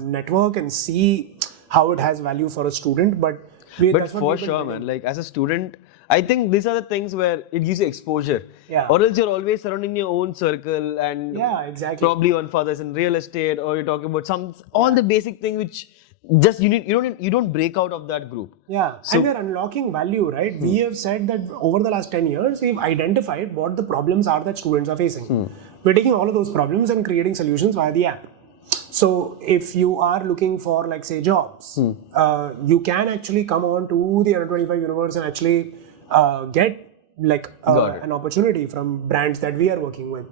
network and see how it has value for a student. But that's what for we've been sure, doing. man, like as a student, I think these are the things where it gives you exposure. Yeah. Or else you're always surrounding your own circle and Yeah, exactly. probably on fathers in real estate, or you're talking about all the basic thing which just you don't break out of that group. Yeah, and we're unlocking value, right? We have said that over the last 10 years, we've identified what the problems are that students are facing. We're taking all of those problems and creating solutions via the app. So if you are looking for like say jobs, you can actually come on to the under 25 universe and actually get like an opportunity from brands that we are working with.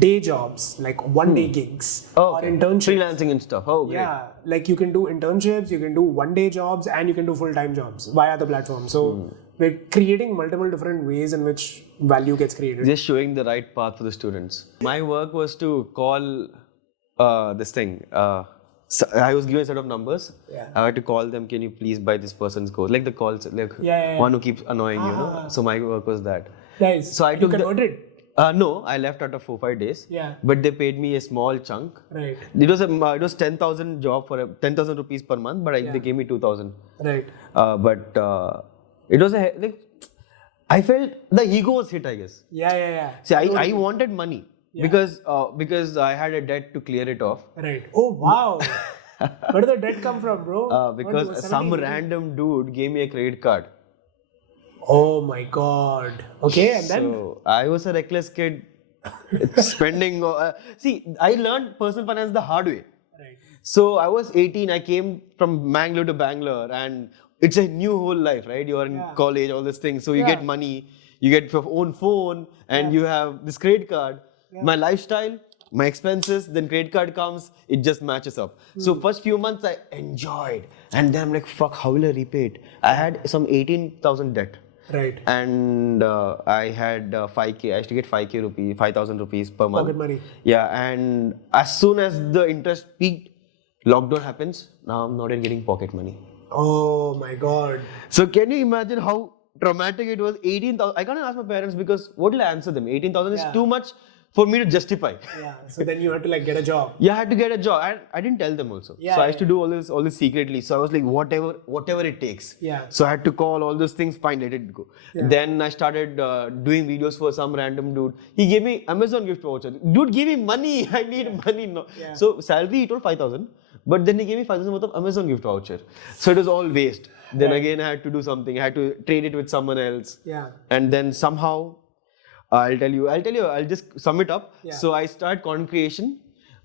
Day jobs, like one-day gigs, or internships. Freelancing and stuff. Oh, great. Yeah, like you can do internships, you can do one-day jobs, and you can do full-time jobs via the platform. So we're creating multiple different ways in which value gets created. Just showing the right path for the students. My work was to call this thing. So I was given a set of numbers. Yeah. I had to call them. Can you please buy this person's course? Like the calls, like one who keeps annoying you. Know? So my work was that. Nice. So I took you converted. No, I left after 4-5 days. Yeah. But they paid me a small chunk. Right. It was 10,000 job for 10,000 rupees per month, but they gave me 2,000. Right. But it was like I felt the ego was hit, I guess. Yeah. See, I wanted money because I had a debt to clear it off. Right. Oh wow. Where did the debt come from, bro? Because some random dude gave me a credit card. Oh my god. Okay, and then? So I was a reckless kid spending. See, I learned personal finance the hard way. Right. So I was 18. I came from Mangalore to Bangalore, and it's a new whole life, right? You are in college, all these things. So you get money, you get your own phone, and you have this credit card. My lifestyle my expenses, then credit card comes, it just matches up. So first few months I enjoyed, and then I'm like, fuck, how will I repay it? I had some 18,000 debt. Right. And I had 5k. I used to get 5,000 rupees per month. Pocket money. Yeah, and as soon as the interest peaked, lockdown happens. Now I'm not even getting pocket money. Oh my God. So can you imagine how traumatic it was? 18,000. I can't ask my parents because what will I answer them? 18,000 is too much for me to justify. Yeah. So then you had to like get a job. Yeah, I had to get a job. I didn't tell them also. Yeah, so I used to do all this secretly. So I was like, whatever it takes. Yeah. So I had to call all those things, fine, let it go. Yeah. Then I started doing videos for some random dude. He gave me Amazon gift voucher. Dude, give me money. I need money. No. Yeah. So salary, he told 5,000. But then he gave me 5,000 worth of Amazon gift voucher. So it was all waste. Then again, I had to do something. I had to trade it with someone else. Yeah. And then somehow, I'll just sum it up. Yeah. So I started content creation.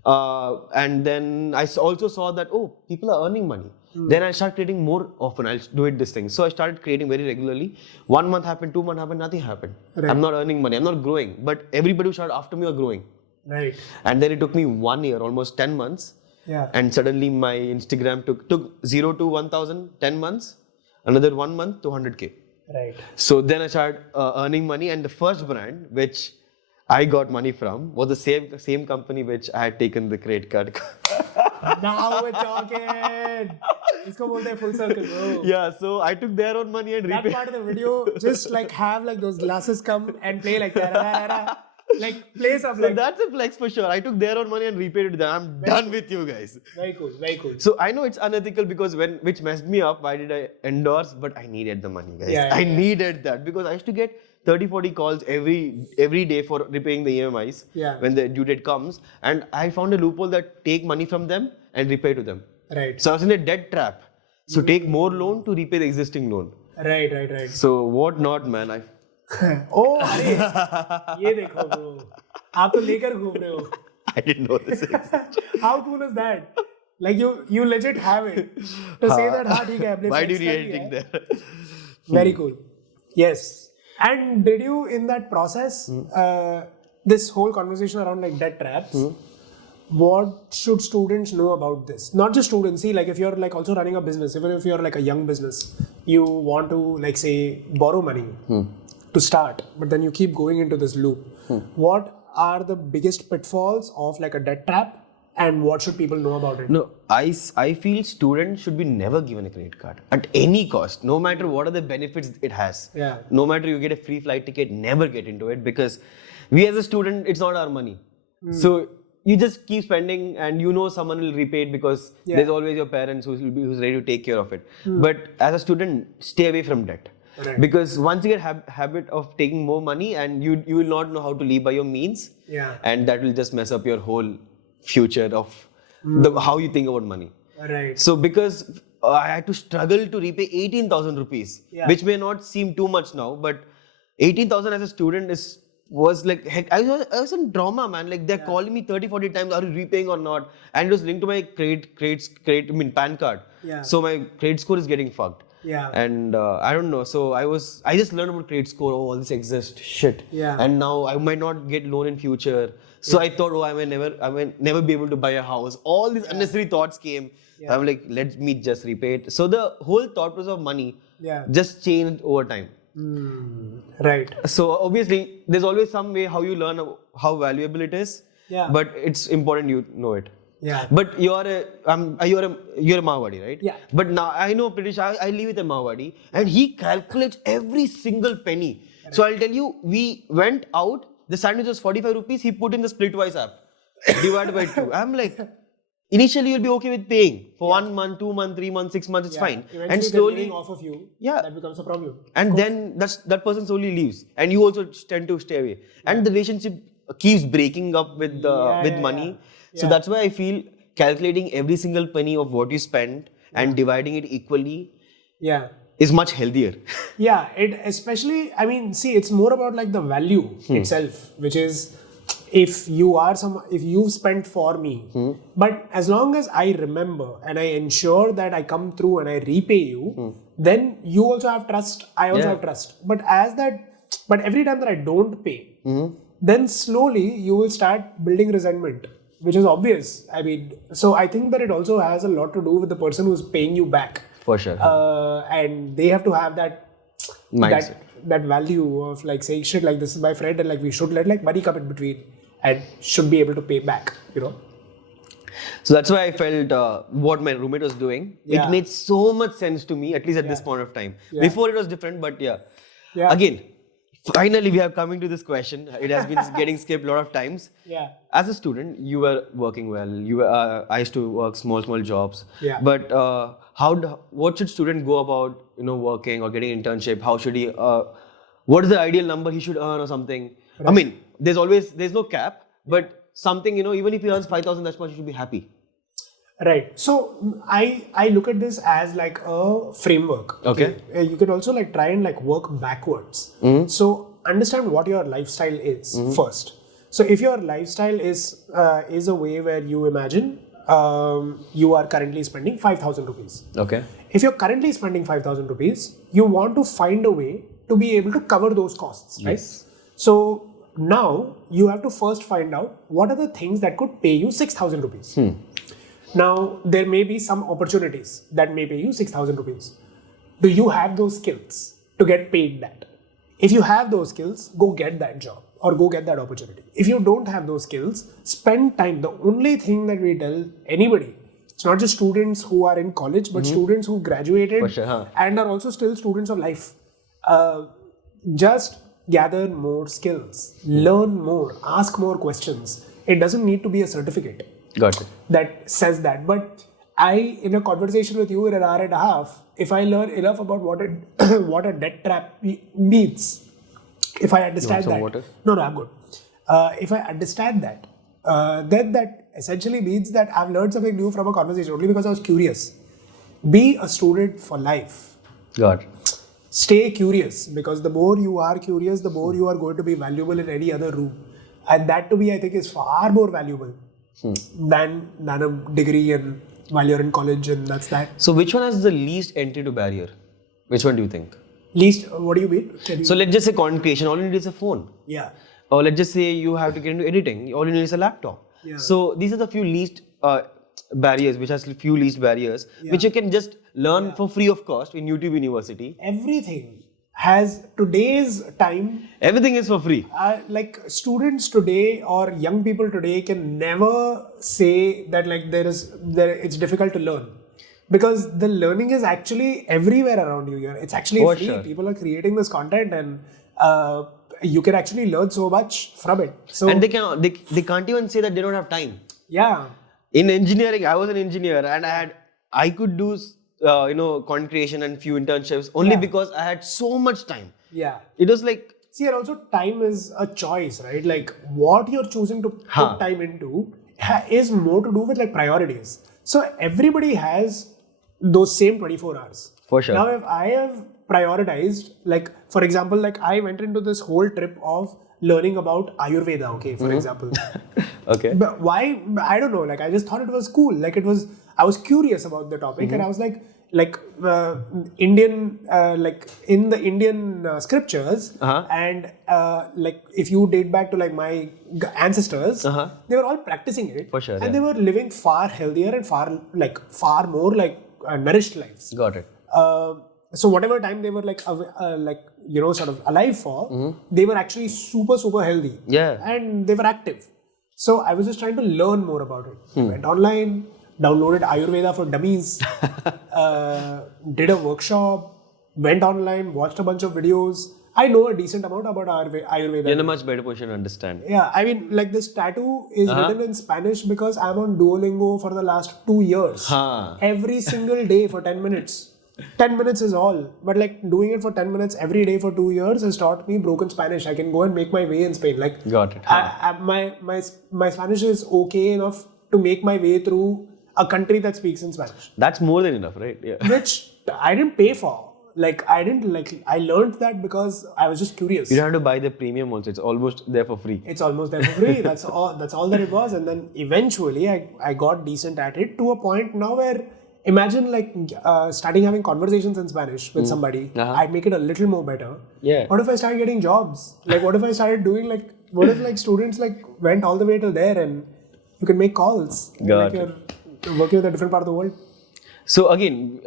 And then I also saw that, oh, people are earning money. Then I started creating more often. I'll do it this thing. So I started creating very regularly. 1 month happened, 2 months happened, nothing happened. Right. I'm not earning money. I'm not growing. But everybody who started after me are growing. Right. And then it took me 1 year, almost 10 months. Yeah. And suddenly my Instagram took 0 to 1,000, 10 months. Another 1 month to 100K. Right. So then I started earning money, and the first brand which I got money from was the same company which I had taken the credit card. Now we're talking. Isko bolte hai full circle, bro. Yeah, so I took their own money and That repaid. part of the video, just like have like those glasses come and play like that. Like play stuff So like that's a flex for sure. I took their own money and repaid it to them. I'm done with you guys. Very cool, very cool. So I know it's unethical because which messed me up, why did I endorse? But I needed the money, guys. Yeah, I needed that because I used to get 30-40 calls every day for repaying the EMIs when the due date comes. And I found a loophole that take money from them and repay to them. Right. So I was in a debt trap. So take more loan to repay the existing loan. Right. So what not, man? Oh, अरे ये देखो bro, आप तो लेकर घूम रहे हो. I didn't know this. How cool is that? Like you legit have it to say that हाँ ठीक है अपने. Why flex did you कर editing लिया है. there? Very cool. Yes. And did you in that process, this whole conversation around like debt traps, what should students know about this? Not just students, see, like if you're like also running a business, even if you're like a young business, you want to like say borrow money to start, but then you keep going into this loop. What are the biggest pitfalls of like a debt trap, and what should people know about it? No, I feel students should be never given a credit card at any cost, no matter what are the benefits it has. Yeah. No matter you get a free flight ticket, never get into it because we as a student, it's not our money. So you just keep spending and you know someone will repay it because there's always your parents who's ready to take care of it. But as a student, stay away from debt. Right. Because once you get habit of taking more money and you will not know how to live by your means, and that will just mess up your whole future of how you think about money. Right. So because I had to struggle to repay 18,000 rupees, which may not seem too much now, but 18,000 as a student was like, heck, I was in trauma, man. Like they're calling me 30-40 times, are you repaying or not? And it was linked to my PAN card. So my credit score is getting fucked. And I don't know. So I just learned about credit score. Oh, all this exists. Shit. And now I might not get loan in future. So I thought, oh, I may never be able to buy a house. All these unnecessary thoughts came. I'm like, let me just repay it. So the whole thought process of money just changed over time. Right. So obviously, there's always some way how you learn how valuable it is. But it's important you know it. But you're a Maovari, right? But now I know Pritish, I live with a Maovari and he calculates every single penny. So I'll tell you, we went out, the sandwich was 45 rupees, he put in the Splitwise app, divided by 2. I'm like, initially you'll be okay with paying for 1 month, 2 months, 3 months, 6 months, it's fine. Eventually and slowly they're off of you, that becomes a problem. And then that person slowly leaves and you also tend to stay away. And the relationship keeps breaking up with money. So that's why I feel calculating every single penny of what you spend and dividing it equally is much healthier. It especially, I mean, see, it's more about like the value itself, which is if you've spent for me, but as long as I remember and I ensure that I come through and I repay you, then you also have trust, I also have trust. But every time that I don't pay, then slowly you will start building resentment, which is obvious. I mean, so I think that it also has a lot to do with the person who's paying you back. For sure. And they have to have that Mindset. that value of like saying shit like this is my friend and like we should let like money come in between and should be able to pay back, you know. So that's why I felt what my roommate was doing. Yeah. It made so much sense to me, at least at this point of time. Yeah. Before it was different, but yeah. Yeah. Again, finally we are coming to this question. It has been getting skipped a lot of times. Yeah. As a student, you were working well. I used to work small jobs. Yeah. But what should student go about, working or getting internship? How should he? What is the ideal number he should earn or something? Right. I mean, there's no cap, but something, even if he earns 5,000, that's much, you should be happy. Right. So I look at this as like a framework. Okay. You can also like try and like work backwards. So understand what your lifestyle is first. So if your lifestyle is a way where you imagine you are currently spending 5,000 rupees. Okay. If you're currently spending 5,000 rupees, you want to find a way to be able to cover those costs, right? Yes. So now you have to first find out what are the things that could pay you 6,000 rupees. Now, there may be some opportunities that may pay you 6,000 rupees. Do you have those skills to get paid that? If you have those skills, go get that job or go get that opportunity. If you don't have those skills, spend time. The only thing that we tell anybody, it's not just students who are in college, but students who graduated For sure, huh? and are also still students of life. Just gather more skills, learn more, ask more questions. It doesn't need to be a certificate. Got it. That says that. But in a conversation with you in an hour and a half, if I learn enough about what a debt trap means, if I understand some that. water? No, I'm good. If I understand that, then that essentially means that I've learned something new from a conversation only because I was curious. Be a student for life. Got it. Stay curious, because the more you are curious, the more you are going to be valuable in any other room. And that to me, I think, is far more valuable than a degree and while you're in college, and that's that. So which one has the least entry to barrier? Which one do you think? Least, what do you mean? So let's just say content creation, all you need is a phone. Yeah. Or let's just say you have to get into editing, all you need is a laptop. Yeah. So these are the few least barriers, which has few least barriers, which you can just learn for free of cost in YouTube University. Everything has today's time. Everything is for free. Like students today or young people today can never say that like it's difficult to learn, because the learning is actually everywhere around you. It's actually For free. sure. People are creating this content, and you can actually learn so much from it. So And they can't even say that they don't have time. yeah, In engineering, I was an engineer and I could do content creation and few internships only because I had so much time. yeah. It was like, See, and also time is a choice, right? Like what you're choosing to put time into is more to do with like priorities. So everybody has those same 24 hours. For sure. Now, if I have prioritized, like for example, like I went into this whole trip of learning about Ayurveda, okay, for example. okay. But why? I don't know. Like I just thought it was cool. Like I was curious about the topic, and I was like Indian, like in the Indian scriptures, and like if you date back to like my ancestors, they were all practicing it, For sure, and yeah. they were living far healthier and far more like nourished lives. Got it. So whatever time they were sort of alive for, they were actually super healthy. Yeah. And they were active. So I was just trying to learn more about it. Went online, downloaded Ayurveda for Dummies, did a workshop, went online, watched a bunch of videos. I know a decent amount about Ayurveda. You're in a much better position to understand. Yeah, I mean, like this tattoo is written in Spanish because I'm on Duolingo for the last 2 years. Every single day for 10 minutes. 10 minutes is all. But like doing it for 10 minutes every day for 2 years has taught me broken Spanish. I can go and make my way in Spain. Like, Got it. My Spanish is okay enough to make my way through a country that speaks in Spanish. That's more than enough, right? Yeah. Which I didn't pay for. I learned that because I was just curious. You don't have to buy the premium also. It's almost there for free. It's almost there for free. That's all that it was. And then eventually I got decent at it to a point now where imagine starting having conversations in Spanish with somebody. I'd make it a little more better. Yeah. What if I started getting jobs? Like what if I started doing like What if like students like went all the way till there and you can make calls? Got Like you're working with a different part of the world. So again,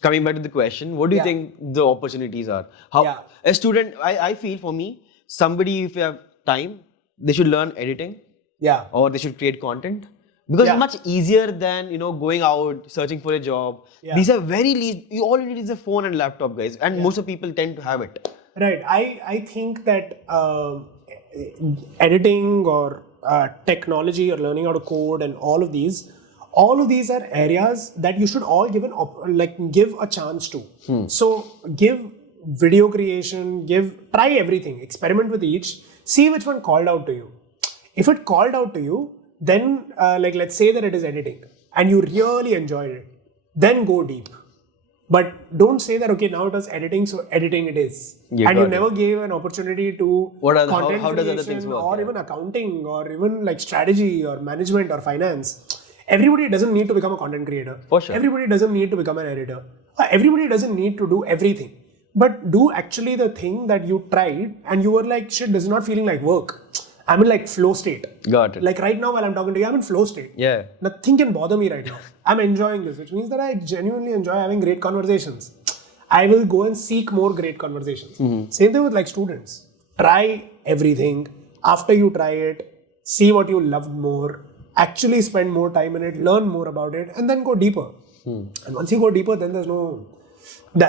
coming back to the question, what do you Yeah. think the opportunities are? How Yeah. a student, I feel for me, somebody if you have time, they should learn editing Yeah. or they should create content because Yeah. it's much easier than going out searching for a job. Yeah. These are very least. You all need is a phone and laptop, guys, and most of people tend to have it. Right. I think that editing or technology or learning how to code and all of these are areas that you should all give give a chance to. So give video creation, try everything, experiment with each, see which one called out to you. If it called out to you, then let's say that it is editing and you really enjoyed it, then go deep. But don't say that, okay, now it was editing, so editing it is. You And you got it. never gave an opportunity to content how does other things creation work? or Yeah. even accounting or even like strategy or management or finance. Everybody doesn't need to become a content creator. For sure. Everybody doesn't need to become an editor. Everybody doesn't need to do everything. But do actually the thing that you tried and you were like, shit, this is not feeling like work. I'm in like flow state. Got it. Like right now while I'm talking to you, I'm in flow state. Yeah. Nothing can bother me right now. I'm enjoying this, which means that I genuinely enjoy having great conversations. I will go and seek more great conversations. Same thing with like students. Try everything. After you try it, see what you loved more, actually spend more time in it, learn more about it, and then go deeper. And once you go deeper, then there's no...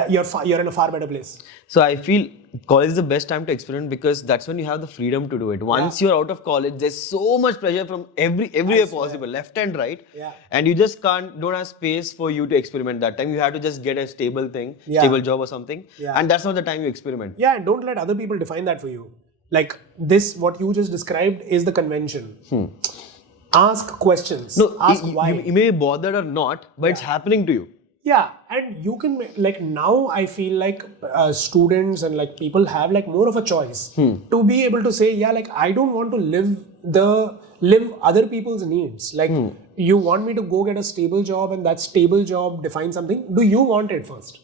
You're in a far better place. So I feel college is the best time to experiment because that's when you have the freedom to do it. Once you're out of college, there's so much pressure from everywhere possible, left and right. Yeah. And you just don't have space for you to experiment that time. You have to just get a stable thing, stable job or something. Yeah. And that's not the time you experiment. Yeah, and don't let other people define that for you. Like this, what you just described is the convention. Ask questions. No, Ask why. you may be bothered or not, but it's happening to you. Yeah, and you can like now I feel like students and like people have like more of a choice to be able to say, yeah, like I don't want to live other people's needs. Like you want me to go get a stable job and that stable job defines something. Do you want it first?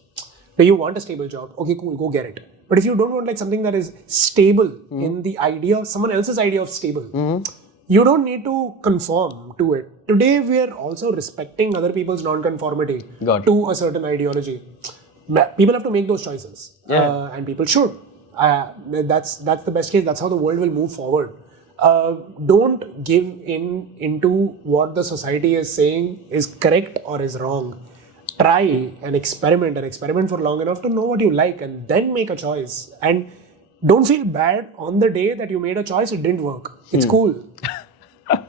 Do you want a stable job? Okay, cool, go get it. But if you don't want like something that is stable in the idea, someone else's idea of stable, you don't need to conform to it. Today, we are also respecting other people's non-conformity to a certain ideology. People have to make those choices, and people should. That's the best case. That's how the world will move forward. Don't give into what the society is saying is correct or is wrong. Try and experiment for long enough to know what you like, and then make a choice. And don't feel bad on the day that you made a choice, it didn't work. It's cool.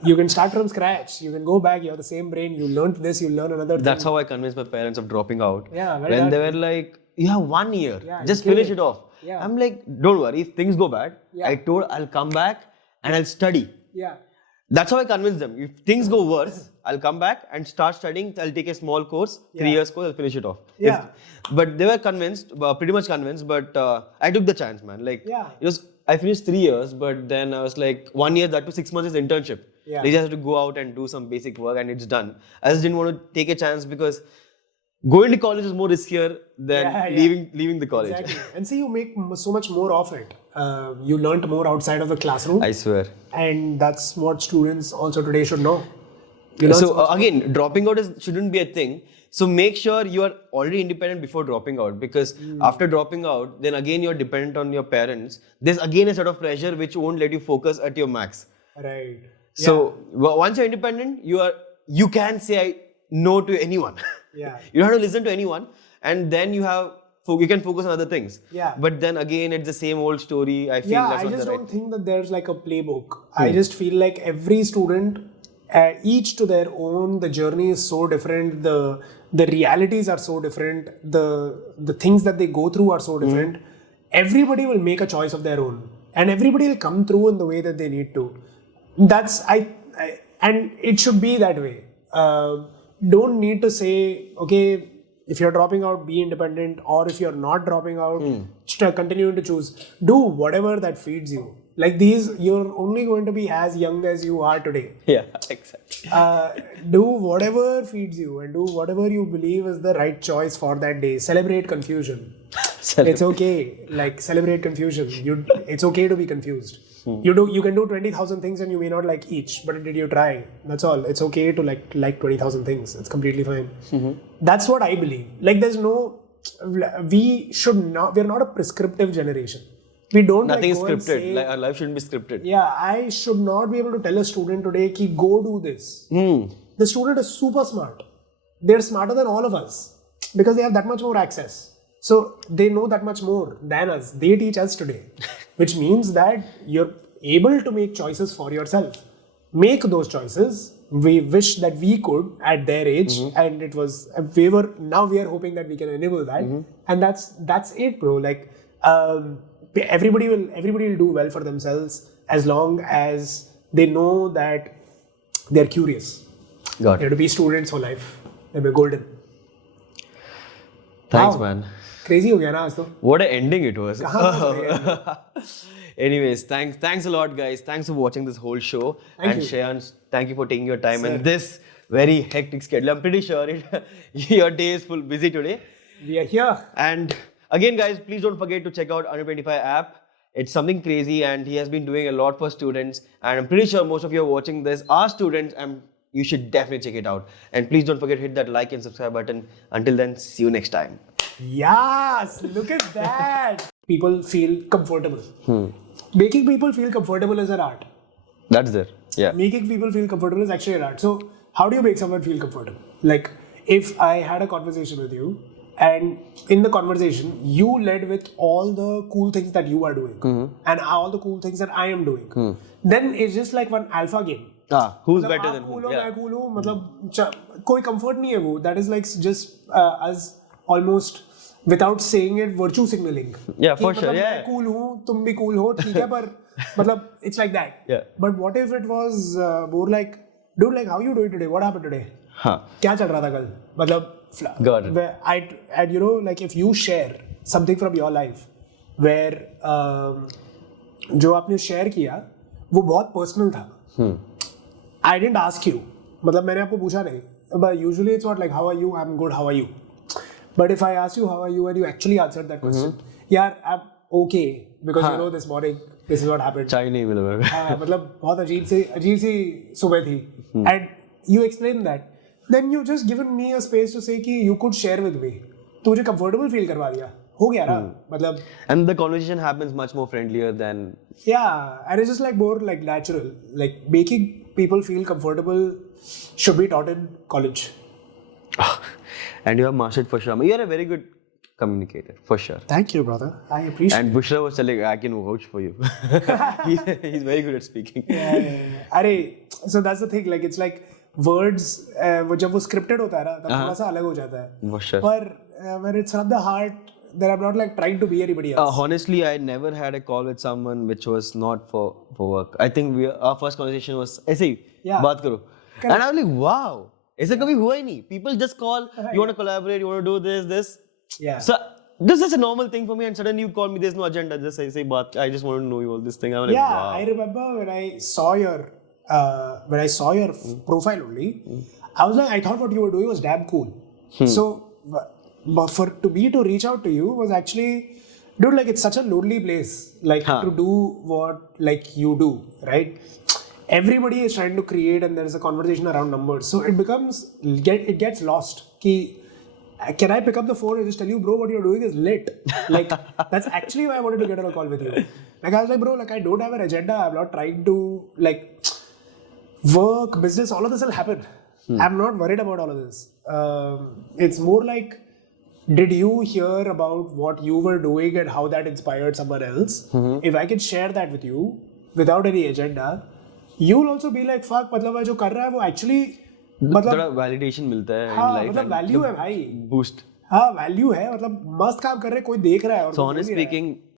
You can start from scratch. You can go back. You have the same brain. You learned this. You learn another thing. That's how I convinced my parents of dropping out. Yeah, well when done. they were like, you have 1 year. Yeah, just you killed finish it. it off. Yeah. I'm like, don't worry. If things go bad, Yeah. I told I'll come back and I'll study. Yeah. That's how I convinced them. If things go worse, I'll come back and start studying. I'll take a small course, 3 years course, I'll finish it off. Yeah. But they were convinced, pretty much convinced, but I took the chance, man. Like, I finished 3 years, but then I was like, 1 year, that to 6 months is internship. Yeah. They just have to go out and do some basic work and it's done. I just didn't want to take a chance because going to college is more riskier than leaving the college. Exactly. And see, you make so much more of it. You learnt more outside of the classroom. I swear. And that's what students also today should know. So again, dropping out shouldn't be a thing. So make sure you are already independent before dropping out because after dropping out, then again you're dependent on your parents. There's again a sort of pressure which won't let you focus at your max. Right. So once you're independent, you can say no to anyone. Yeah. You don't have to listen to anyone, and then you can focus on other things. Yeah. But then again, it's the same old story. I feel that's I not just the don't right. think that there's like a playbook. I just feel like every student, each to their own. The journey is so different. The realities are so different. The things that they go through are so different. Everybody will make a choice of their own, and everybody will come through in the way that they need to. That's and it should be that way. Don't need to say, okay, if you're dropping out, be independent, or if you're not dropping out, continue to choose. Do whatever that feeds you. Like these, you're only going to be as young as you are today. Yeah, exactly. Do whatever feeds you and do whatever you believe is the right choice for that day. Celebrate confusion. It's okay. Like celebrate confusion. It's okay to be confused. You can do 20,000 things and you may not like each, but did you try? That's all. It's okay to like 20,000 things. It's completely fine. That's what I believe. Like there's no, we're not a prescriptive generation. We don't Nothing is go and scripted. say, Like, our life shouldn't be scripted. yeah, I should not be able to tell a student today ki go do this. The student is super smart. They're smarter than all of us because they have that much more access. So they know that much more than us. They teach us today, which means that you're able to make choices for yourself. Make those choices. We wish that we could at their age, and now we are hoping that we can enable that, and that's it, bro. Like everybody will do well for themselves as long as they know that they're curious. Got They it. have to be students for life. They're golden. Thanks, Wow. man. Crazy हो गया ना आज तो. What an ending it was. कहाँ पहुँच गए? Anyways, thanks a lot, guys. Thanks for watching this whole show. Thank and you. Shreyans, thank you for taking your time Sir. in this very hectic schedule. I'm pretty sure your day is full busy today. We are here. And again, guys, please don't forget to check out Under 25 app. It's something crazy, and he has been doing a lot for students. And I'm pretty sure most of you are watching this are students, and you should definitely check it out. And please don't forget to hit that like and subscribe button. Until then, see you next time. Yes, look at that. People feel comfortable. Making people feel comfortable is an art. That's there. Yeah. Making people feel comfortable is actually an art. So, how do you make someone feel comfortable? Like, if I had a conversation with you, and in the conversation, you led with all the cool things that you are doing, and all the cool things that I am doing, then it's just like one alpha game. Who's मतलब better आप than cool who? हो, Yeah. मैं cool हूँ, मतलब कोई comfort नहीं है वो. That is like just us almost without saying it virtue signaling. Yeah, कि for sure, मतलब yeah. मैं cool हूँ, तुम भी cool हो, ठीक है, पर मतलब it's like that. Yeah. But what if it was more like, dude, like how you doing today? What happened today? Huh. क्या चल रहा था कल? मतलब Got it. where and you know, like if you share something from your life where जो आपने share किया वो बहुत personal था. I didn't ask you. मतलब मैंने आपको पूछा नहीं. But usually it's not like how are you? I'm good. How are you? But if I asked you how are you and you actually answered that question, यार I'm okay because you know this morning this is what happened. चाय नहीं मिला मेरे को. हाँ, मतलब बहुत अजीब सी सुबह थी. And you explained that. Then you just given me a space to say कि you could share with me. तो मुझे comfortable feel करवा दिया. हो गया ना? मतलब. And the conversation happens much more friendlier than. Yeah, and it's just like more like natural. Like making people feel comfortable should be taught in college. And you have mastered for sure. You are a very good communicator, for sure. Thank you, brother. I appreciate And Bushra was telling, I can vouch for you. He's very good at speaking. it. अरे, so that's the thing. Like it's like words. वो जब वो scripted होता है ना, तब थोड़ा सा अलग हो जाता है. For sure. पर when it's from the heart, then I'm not like trying to be anybody else. Honestly, I never had a call with someone which was not for work. I think our first conversation was ऐसे ही Yeah. बात करो. And I was like, wow, ऐसा कभी हुआ ही नहीं. People just call, you want to collaborate, you want to do this. Yeah. So this is a normal thing for me, and suddenly you call me. There's no agenda. Just say baat. I just want to know you all this thing. I'm like, Yeah, wow. I remember when I saw your profile only, I was like, I thought what you were doing was damn cool. So, but to reach out to you was actually, dude, like it's such a lonely place, like to do what like you do, right? Everybody is trying to create, and there is a conversation around numbers, so it gets lost. Can I pick up the phone and just tell you, bro, what you're doing is lit? Like, that's actually why I wanted to get on a call with you. Like, I was like, bro, like, I don't have an agenda. I'm not trying to, like, work, business, all of this will happen. I'm not worried about all of this. It's more like, did you hear about what you were doing and how that inspired someone else? If I can share that with you without any agenda, you'll also be like, fuck, मतलब जो कर रहा है वो actually मतलब थोड़ा validation मिलता है in हाँ life मतलब and वैल्यू the है भाई. boost. हाँ वैल्यू है मतलब मस्त काम कर रहे कोई देख रहा है और So honestly speaking,